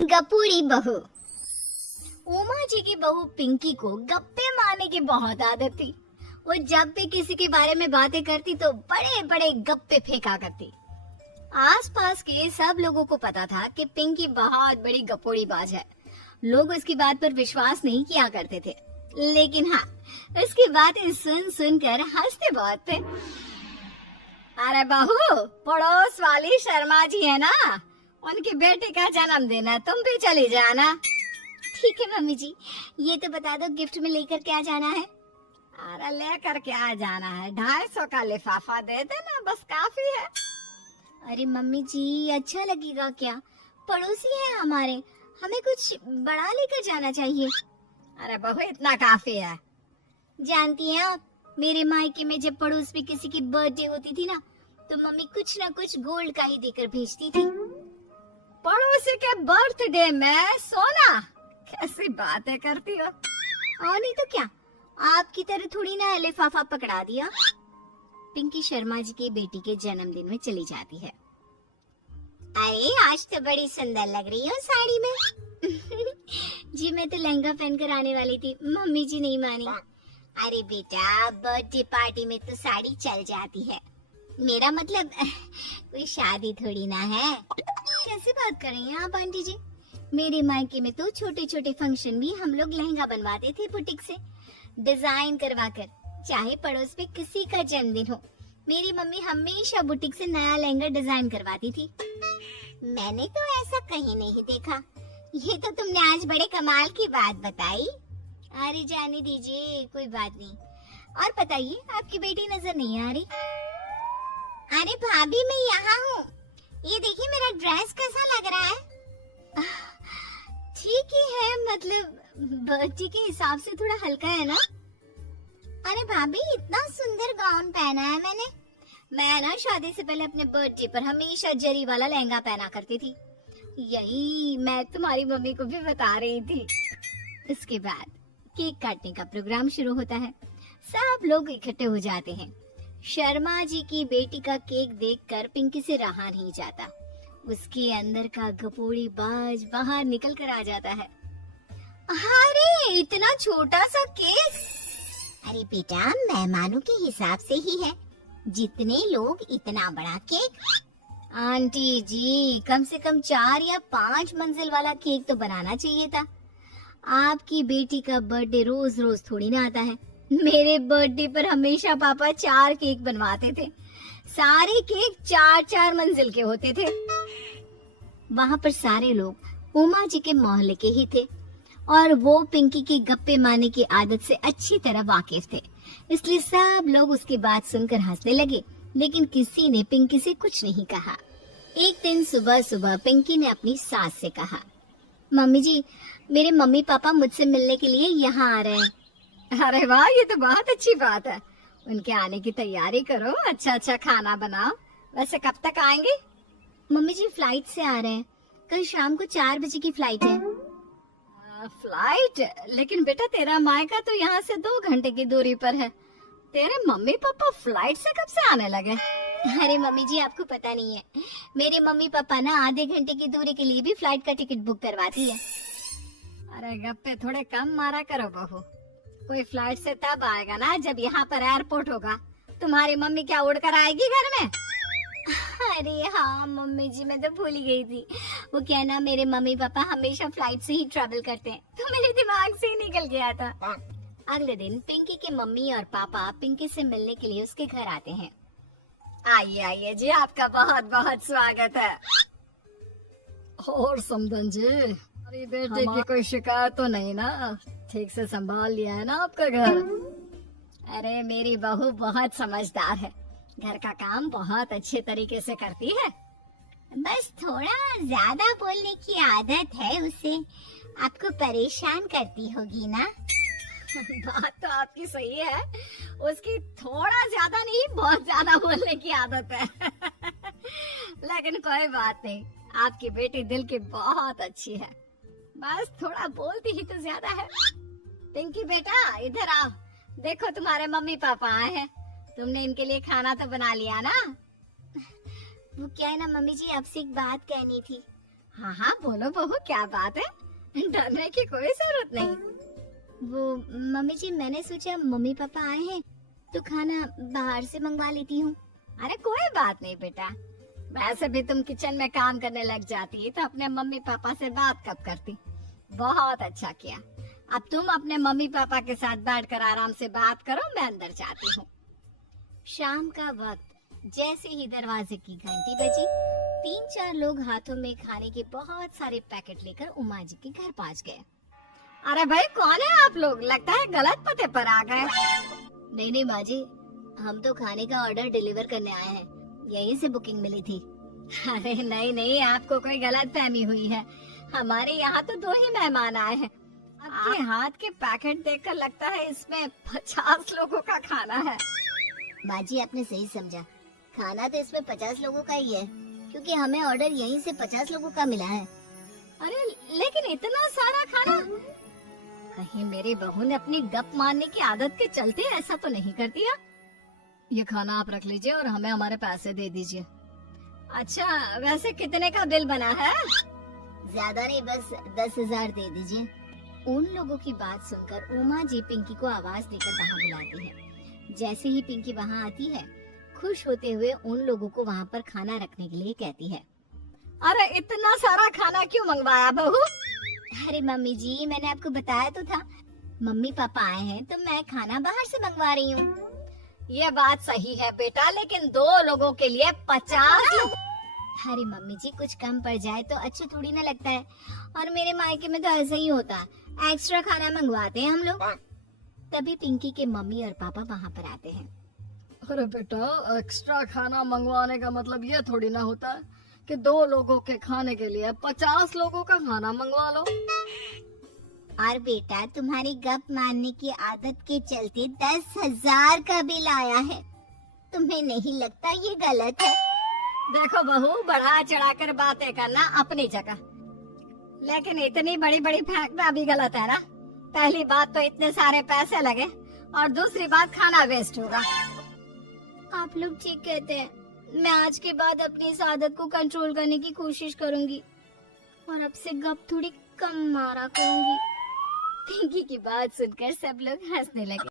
गपूरी बहू। उमा जी की बहू पिंकी को गप्पे मारने की बहुत आदत थी। वो जब भी किसी के बारे में बातें करती तो बड़े बड़े गप्पे फेंका करती। आसपास के सब लोगों को पता था कि पिंकी बहुत बड़ी गपोड़ी बाज है। लोग उसकी बात पर विश्वास नहीं किया करते थे, लेकिन हाँ, उसकी बातें सुन सुनकर हंसते बहुत थे। अरे बहू, पड़ोस वाली शर्मा जी है ना, उनकी बेटी का जन्मदिन है, तुम भी चली जाना। ठीक है मम्मी जी, ये तो बता दो गिफ्ट में लेकर क्या जाना है? अरे लेकर क्या जाना है, 250 का लिफाफा दे देना, बस काफी है। अरे मम्मी जी, अच्छा लगेगा क्या? पड़ोसी है हमारे, हमें कुछ बड़ा लेकर जाना चाहिए। अरे बहू, इतना काफी है। जानती हैं आप, मेरे मायके में जब पड़ोस में किसी की बर्थडे होती थी ना, तो मम्मी कुछ ना कुछ गोल्ड का ही देकर भेजती थी। पड़ोसी के बर्थडे में सोना? कैसी बातें करती हो। और नहीं तो क्या, आपकी तरह थोड़ी ना लिफाफा पकड़ा दिया। पिंकी शर्मा जी की बेटी के जन्मदिन में चली जाती है। अरे आज तो बड़ी सुंदर लग रही हो साड़ी में। जी मैं तो लहंगा पहनकर आने वाली थी, मम्मी जी नहीं मानी। अरे बेटा, बर्थडे पार्टी में तो साड़ी चल जाती है, मेरा मतलब कोई शादी थोड़ी ना है। कैसे बात कर रही हैं आप आंटी जी? मेरे मायके में तो छोटे छोटे फंक्शन भी हम लोग लहंगा बनवाते थे बुटीक से, डिजाइन करवाकर। चाहे पड़ोस में किसी का जन्मदिन हो, मेरी मम्मी हमेशा बुटीक से नया लहंगा डिजाइन करवाती थी। मैंने तो ऐसा कहीं नहीं देखा, ये तो तुमने आज बड़े कमाल की बात बताई। अरे जाने दीजिए, कोई बात नहीं। और बताइए, आपकी बेटी नजर नहीं आ रही? अरे भाभी, मैं यहाँ हूँ। ये देखिए मेरा ड्रेस कैसा लग रहा है? ठीक ही है, मतलब बर्थडे के हिसाब से थोड़ा हल्का है ना। अरे भाभी, इतना सुंदर गाउन पहना है मैंने। मैं ना शादी से पहले अपने बर्थडे पर हमेशा जरी वाला लहंगा पहना करती थी। यही मैं तुम्हारी मम्मी को भी बता रही थी। इसके बाद केक काटने का प्रोग्राम शुरू होता है। सब लोग इकट्ठे हो जाते हैं। शर्मा जी की बेटी का केक देखकर पिंकी से रहा नहीं जाता। उसके अंदर का गपोड़ी बाज बाहर निकल कर आ जाता है। अरे इतना छोटा सा केक! अरे बेटा, मेहमानों के हिसाब से ही है, जितने लोग इतना बड़ा केक। आंटी जी, कम से कम 4 या 5 मंजिल वाला केक तो बनाना चाहिए था। आपकी बेटी का बर्थडे रोज रोज थोड़ी ना आता है। मेरे बर्थडे पर हमेशा पापा 4 केक बनवाते थे। सारे केक 4-4 मंजिल के होते थे। वहाँ पर सारे लोग उमा जी के मोहल्ले के ही थे और वो पिंकी की गप्पे मारने की आदत से अच्छी तरह वाकिफ थे, इसलिए सब लोग उसकी बात सुनकर हंसने लगे, लेकिन किसी ने पिंकी से कुछ नहीं कहा। एक दिन सुबह सुबह पिंकी ने अपनी सास से कहा, मम्मी जी, मेरे मम्मी पापा मुझसे मिलने के लिए यहाँ आ रहे हैं। अरे वाह, ये तो बहुत अच्छी बात है। उनके आने की तैयारी करो, अच्छा अच्छा खाना बनाओ। वैसे कब तक आएंगे? मम्मी जी फ्लाइट से आ रहे हैं, कल शाम को 4 बजे की फ्लाइट है। फ्लाइट? लेकिन बेटा, तेरा मायका तो यहाँ से 2 घंटे की दूरी पर है। तेरे मम्मी पापा फ्लाइट से कब से आने लगे? अरे मम्मी जी, आपको पता नहीं है, मेरे मम्मी पापा ना आधे घंटे की दूरी के लिए भी फ्लाइट का टिकट बुक करवाती है। अरे गप्पे थोड़े कम मारा करो बहू। कोई फ्लाइट से तब आएगा ना जब यहाँ पर एयरपोर्ट होगा। तुम्हारी मम्मी क्या उड़कर आएगी घर में? अरे हाँ मम्मी जी, मैं तो भूल ही गई थी। वो क्या ना, मेरे मम्मी पापा हमेशा फ्लाइट से ही ट्रैवल करते हैं, तो मेरे दिमाग से ही निकल गया था। अगले दिन पिंकी के मम्मी और पापा पिंकी से मिलने के लिए उसके घर आते हैं। आइए आइए जी, आपका बहुत बहुत स्वागत है। और समदन जी, अरे बेटे की कोई शिकायत तो नहीं ना? ठीक से संभाल लिया है ना आपका घर? अरे मेरी बहू बहुत समझदार है, घर का काम बहुत अच्छे तरीके से करती है। बस थोड़ा ज्यादा बोलने की आदत है उसे, आपको परेशान करती होगी ना? बात तो आपकी सही है, उसकी थोड़ा ज्यादा नहीं बहुत ज्यादा बोलने की आदत है। लेकिन कोई बात नहीं, आपकी बेटी दिल की बहुत अच्छी है, बस थोड़ा बोलती ही तो ज्यादा है। पिंकी बेटा, इधर आओ, देखो तुम्हारे मम्मी पापा आए हैं। तुमने इनके लिए खाना तो बना लिया ना? वो क्या है ना मम्मी जी, आपसे एक बात कहनी थी। हाँ हाँ बोलो बहू, क्या बात है, डरने की कोई जरूरत नहीं। वो मम्मी जी, मैंने सोचा मम्मी पापा आए हैं तो खाना बाहर से मंगवा लेती हूँ। अरे कोई बात नहीं बेटा, वैसे भी तुम किचन में काम करने लग जाती तो अपने मम्मी पापा से बात कब करती। बहुत अच्छा किया। अब तुम अपने मम्मी पापा के साथ बैठकर आराम से बात करो, मैं अंदर जाती हूँ। शाम का वक्त जैसे ही दरवाजे की घंटी बजी, 3-4 लोग हाथों में खाने के बहुत सारे पैकेट लेकर उमा जी के घर पहुँच गए। अरे भाई कौन है आप लोग, लगता है गलत पते पर आ गए। नहीं नहीं माँ जी, हम तो खाने का ऑर्डर डिलीवर करने आए हैं, यहीं से बुकिंग मिली थी। अरे नहीं नहीं, आपको कोई गलत फहमी हुई है, हमारे यहाँ तो 2 ही मेहमान आए हैं। आपके हाथ के पैकेट देखकर लगता है इसमें 50 लोगों का खाना है। माँ जी आपने सही समझा, खाना तो इसमें 50 लोगों का ही है, क्योंकि हमें ऑर्डर यहीं से 50 लोगों का मिला है। अरे लेकिन इतना सारा खाना, कहीं मेरी बहू ने अपनी गप मारने की आदत के चलते ऐसा तो नहीं कर दिया। ये खाना आप रख लीजिए और हमें हमारे पैसे दे दीजिए। अच्छा वैसे कितने का बिल बना है? ज्यादा नहीं, बस 10,000 दे दीजिए। उन लोगों की बात सुनकर उमा जी पिंकी को आवाज देकर वहाँ बुलाती है। जैसे ही पिंकी वहाँ आती है, खुश होते हुए उन लोगों को वहाँ पर खाना रखने के लिए कहती है। अरे इतना सारा खाना क्यों मंगवाया बहू? अरे मम्मी जी, मैंने आपको बताया तो था, मम्मी पापा आए हैं तो मैं खाना बाहर से मंगवा रही हूँ। ये बात सही है बेटा, लेकिन 2 लोगों के लिए 50 लोग। अरे मम्मी जी, कुछ कम पड़ जाए तो अच्छा थोड़ी ना लगता है, और मेरे मायके में तो ऐसा ही होता है, एक्स्ट्रा खाना मंगवाते हैं हम लोग। तभी पिंकी के मम्मी और पापा वहाँ पर आते हैं। अरे बेटा, एक्स्ट्रा खाना मंगवाने का मतलब ये थोड़ी ना होता है कि 2 लोगों के खाने के लिए 50 लोगों का खाना मंगवा लो। और बेटा, तुम्हारी गप मारने की आदत के चलते 10,000 का बिल आया है, तुम्हें नहीं लगता ये गलत है? देखो बहू, बढ़ा चढ़ाकर बातें करना अपनी जगह, लेकिन इतनी बड़ी बड़ी फेंकना भी गलत है ना। पहली बात तो इतने सारे पैसे लगे, और दूसरी बात खाना वेस्ट होगा। आप लोग ठीक कहते हैं, मैं आज के बाद अपनी इस आदत को कंट्रोल करने की कोशिश करूंगी और अब से गप थोड़ी कम मारा करूंगी। पिंकी की बात सुनकर सब लोग हंसने लगे।